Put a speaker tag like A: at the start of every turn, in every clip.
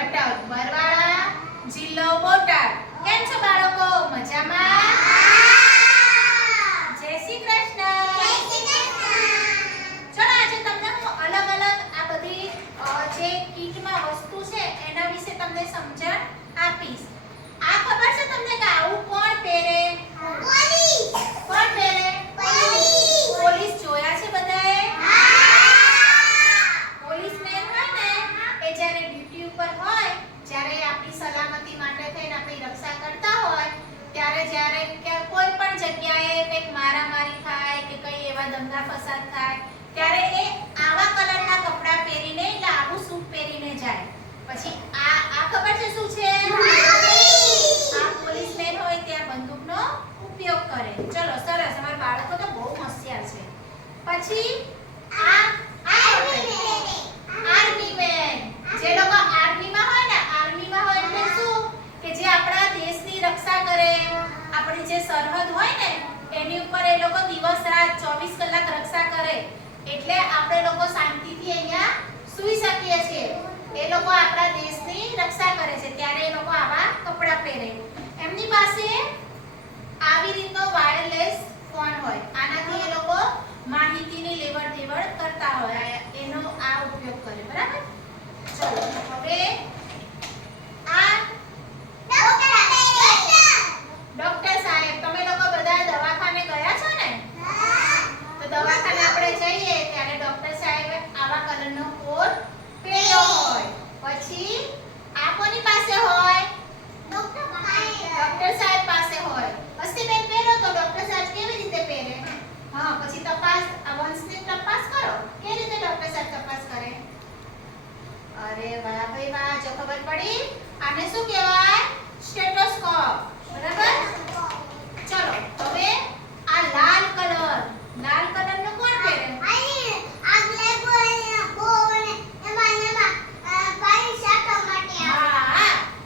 A: બટક બરવાળા ફસાદ થાય, ત્યારે એ આવા કલરના કપડાં પહેરીને એટલે આવું સૂટ પહેરીને જાય. પછી આ આ ખબર છે શું છે? આ પોલીસમેન હોય ત્યાં બંદૂકનો ઉપયોગ કરે. ચલો, સરસ, અમારા બાળકો તો બહુ હોશિયાર છે. પછી આ આર્મી મેન જે લોકો આર્મીમાં હોય ને આર્મીમાં હોય એટલે શું? કે જે આપણા દેશની રક્ષા કરે, આપણી જે સરહદ હોય ને એ લોકો દિવસ રાત 24 કલાક રક્ષા કરે એટલે આપણે લોકો શાંતિથી અહીંયા સૂઈ શકીએ છીએ. એ લોકો આપણા દેશની રક્ષા કરે છે. ત્યારે એ લોકો આવા કપડાં પહેરે. એમની પાસે આવી રીતનો વાયરલેસ ફોન હોય. આનાથી એ લોકો માહિતીની લેવડ દેવડ કરતા હોય. એનો આ ઉપયોગ કરે. બરાબર? ચલો, હવે આને શું કહેવાય? સ્ટેથોસ્કોપ. બરાબર? ચલો, હવે આ લાલ કલર. લાલ કલરનું કોણ પહેરે?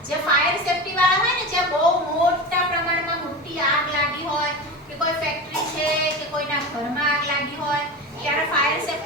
A: જે ફાયર સેફ્ટી વાળા હોય ને, જે બહુ મોટા પ્રમાણમાં મોટી આગ લાગી હોય, કે કોઈ ફેક્ટરી છે, કે કોઈના ઘરમાં આગ લાગી હોય, ત્યારે ફાયર સેફટી